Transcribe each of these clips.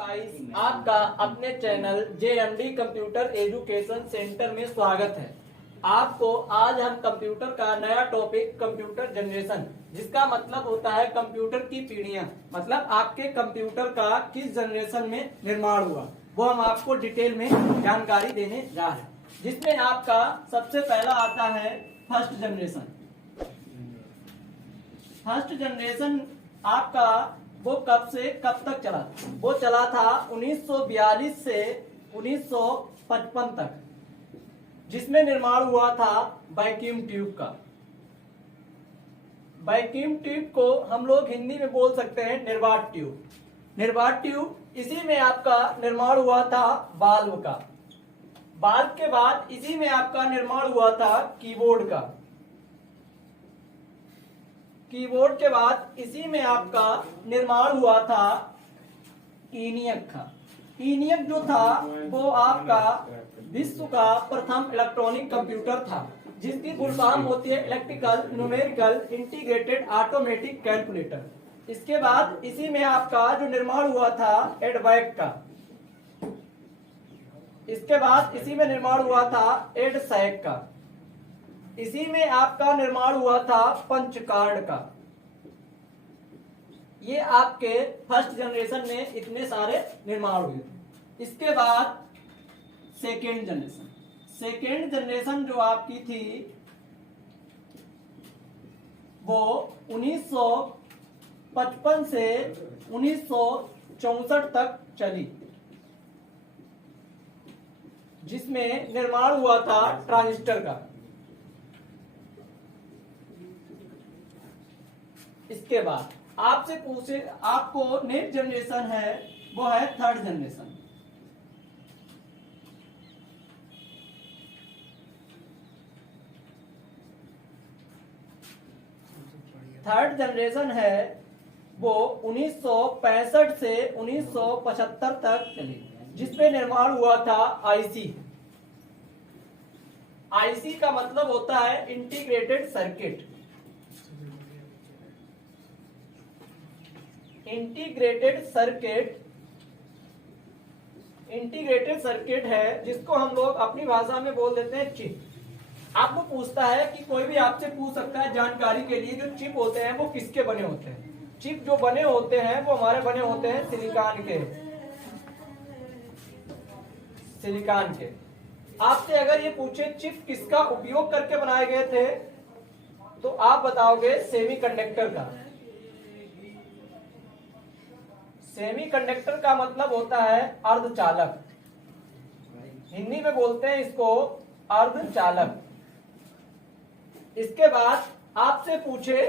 Guys, आपका अपने channel JMD computer education centre में स्वागत है। आपको आज हम कंप्यूटर का नया टॉपिक कंप्यूटर जनरेशन, जिसका मतलब होता है कंप्यूटर की पीढ़ियां, मतलब आपके कंप्यूटर का किस जनरेशन में निर्माण हुआ, वो हम आपको डिटेल में जानकारी देने जा रहे हैं। जिसमें आपका सबसे पहला आता है फर्स्ट जनरेशन। फर्स्ट जनरेशन आपका वो कब से कब तक चला? वो चला था 1942 से 1955 तक, जिसमें निर्माण हुआ था वैक्यूम ट्यूब का। वैक्यूम ट्यूब को हम लोग हिंदी में बोल सकते हैं निर्वात ट्यूब। निर्वात ट्यूब, इसी में आपका निर्माण हुआ था बाल्ब का। बाल्ब के बाद इसी में आपका निर्माण हुआ था कीबोर्ड का। कीबोर्ड के बाद इसी में आपका निर्माण हुआ था ईनियक का। ईनियक जो था वो आपका विश्व का प्रथम इलेक्ट्रॉनिक कंप्यूटर था, जिसकी फुल फॉर्म होती है electrical numerical integrated automatic calculator. इसके बाद इसी में आपका जो निर्माण हुआ था एडवैक का। इसके बाद इसी में निर्माण हुआ था एडसैक का। इसी में आपका निर्माण हुआ था पंचकार्ड का। ये आपके फर्स्ट जनरेशन में इतने सारे निर्माण हुए। इसके बाद सेकेंड जनरेशन। सेकेंड जनरेशन जो आपकी थी वो 1955 से 1964 तक चली, जिसमें निर्माण हुआ था ट्रांजिस्टर का। इसके बाद आपसे पूछे, आपको नेक्स्ट जनरेशन है वो है थर्ड जनरेशन। थर्ड जनरेशन है वो 1965 से 1975 तक चली, जिसमें निर्माण हुआ था आईसी। आईसी का मतलब होता है इंटीग्रेटेड सर्किट। इंटीग्रेटेड सर्किट है, जिसको हम लोग अपनी भाषा में बोल देते हैं चिप। आपको पूछता है कि कोई भी आपसे पूछ सकता है जानकारी के लिए, जो चिप होते हैं वो किसके बने होते हैं? चिप जो बने होते हैं वो हमारे बने होते हैं सिलिकॉन के। आपसे अगर ये पूछे चिप किसका उपयोग करके बनाए गए थे, तो आप बताओगे सेमीकंडक्टर का। सेमीकंडक्टर का मतलब होता है अर्धचालक। हिंदी में बोलते हैं इसको अर्धचालक। इसके बाद आपसे पूछे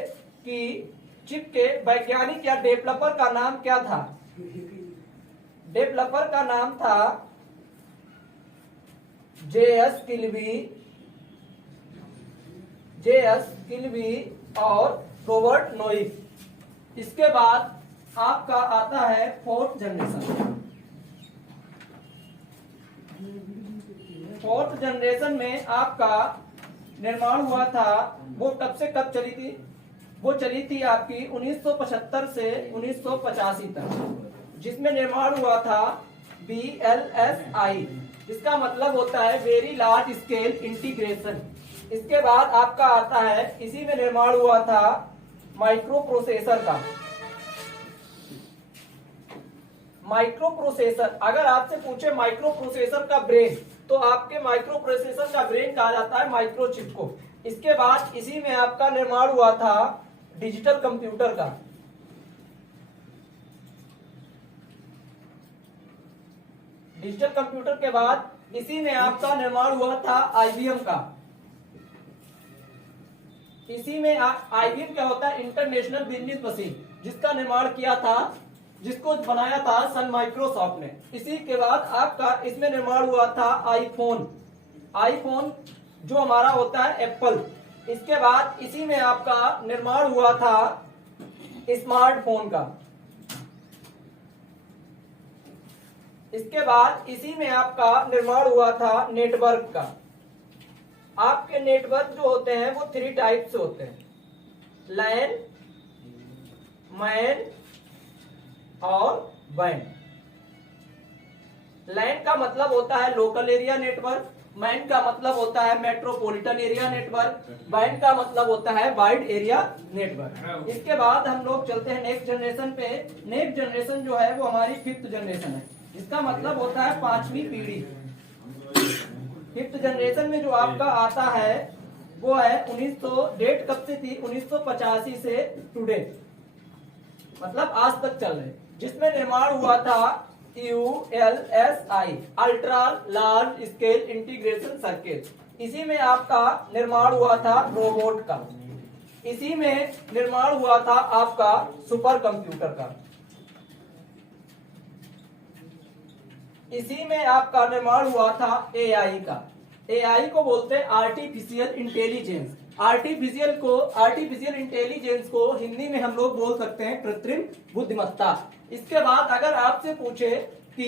कि चिप के वैज्ञानिक या डेवलपर का नाम क्या था? डेवलपर का नाम था J.S. किल्वी और रॉबर्ट नोइस। इसके बाद आपका आता है फोर्थ जनरेशन। फोर्थ जनरेशन में आपका निर्माण हुआ था, वो कब से कब चली थी? वो चली थी आपकी 1975 से 1985 तक, जिसमें निर्माण हुआ था VLSI, जिसका मतलब होता है वेरी लार्ज स्केल इंटीग्रेशन। इसके बाद आपका आता है, इसी में निर्माण हुआ था माइक्रो प्रोसेसर का। माइक्रो प्रोसेसर, अगर आपसे पूछे माइक्रो प्रोसेसर का ब्रेन, तो आपके माइक्रो प्रोसेसर का ब्रेन कहा जाता है माइक्रोचिप को। इसके बाद इसी में आपका निर्माण हुआ था डिजिटल कंप्यूटर का। डिजिटल कंप्यूटर के बाद इसी में आपका निर्माण हुआ था IBM का। इसी में IBM क्या होता है? इंटरनेशनल बिजनेस मशीन, जिसका निर्माण किया था, जिसको बनाया था सन माइक्रोसॉफ्ट ने। इसी के बाद आपका इसमें निर्माण हुआ था आईफोन जो हमारा होता है एप्पल। इसके बाद इसी में आपका निर्माण हुआ था स्मार्टफोन का। इसके बाद इसी में आपका निर्माण हुआ था नेटवर्क का। आपके नेटवर्क जो होते हैं वो 3 टाइप से होते हैं, लैन, मैन और वैन। लैंड का मतलब होता है लोकल एरिया नेटवर्क, मैन का मतलब होता है मेट्रोपॉलिटन एरिया नेटवर्क, वाइड का मतलब होता है वाइड एरिया नेटवर्क। इसके बाद हम लोग चलते हैं नेक्स्ट जनरेशन पे। नेक्स्ट जनरेशन जो है वो हमारी 5th जनरेशन है, जिसका मतलब होता है 5वीं पीढ़ी। 5th जनरेशन में जो आपका आता है वो है 1900, डेट कब से थी, 1985 से टुडे, मतलब आज तक चल रहे, जिसमें निर्माण हुआ था ULSI, ultra large scale integration circuit. इसी में आपका निर्माण हुआ था रोबोट का, इसी में निर्माण हुआ था आपका सुपर कंप्यूटर का, इसी में आपका निर्माण हुआ था AI का। AI को बोलते हैं आर्टिफिशियल इंटेलिजेंस। आर्टिफिशियल इंटेलिजेंस को हिंदी में हम लोग बोल सकते हैं कृत्रिम बुद्धिमत्ता। इसके बाद अगर आपसे पूछे कि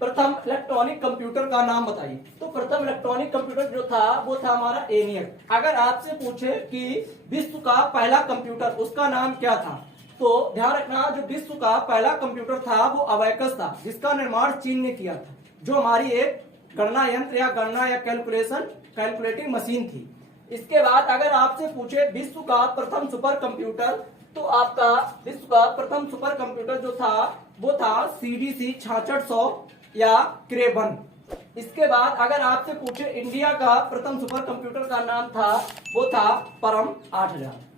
प्रथम इलेक्ट्रॉनिक कंप्यूटर का नाम बताइए, तो प्रथम इलेक्ट्रॉनिक कंप्यूटर जो था वो था हमारा ENIAC। अगर आपसे पूछे कि विश्व का पहला कंप्यूटर, उसका नाम क्या था, तो ध्यान रखना जो विश्व का पहला कंप्यूटर था वो अबैकस था, जिसका निर्माण चीन ने किया था, जो हमारी एक गणना यंत्र या गणना या कैलकुलेटिंग मशीन थी। इसके बाद अगर आपसे पूछे विश्व का प्रथम सुपर कंप्यूटर, तो आपका विश्व का प्रथम सुपर कंप्यूटर जो था वो था CDC 6600 या क्रेबन। इसके बाद अगर आपसे पूछे इंडिया का प्रथम सुपर कंप्यूटर का नाम था वो था परम 8000।